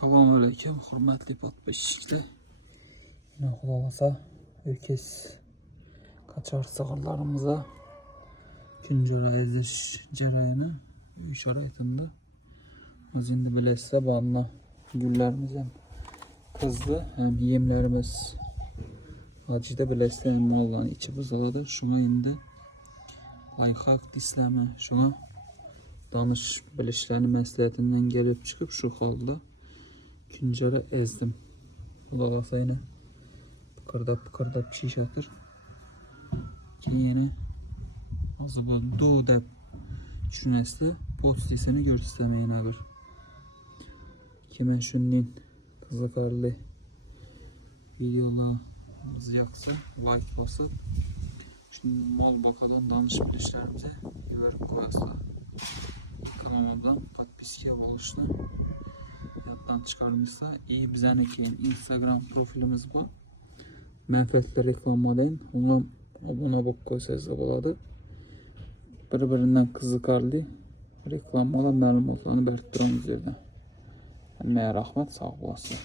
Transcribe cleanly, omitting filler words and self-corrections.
Selamünaleyküm, hürmetli patbeşikler. Yine kulağasa ökez kaçar sığırlarımıza küncara eziş cerayını uy şaraytında. Az indi bilese bağına güllerimiz hem kızdı hem yemlerimiz acıda bilese hem malların içi bızaladı. Şuna indi ayxaq disleme şuna danış bilişlerini məsləhətindən gelip çıkıp şu halda küncara ezdim. Kulağasa yine pıkırdap şiş atır. Yine azı bu doğu da düşünəsdə podstisini görsəməyin ağır. Kime şunun kızıkarlı videolarımız yaksa like basıp şimdi mal bakadan danış bilişlerimize verip koyasla. Kanalımdan patpiskiye oluştu. Yattan çıkarmışsa iyi bizden ekeyin. Instagram profilimiz var. Menfaatli reklamlayın. Ona abone bak koysanız oladı. Birbirinden kızıkarlı reklamlar məlumatlarını bərkdiren üzerine. Əməyə rəhmət, sağ olasın.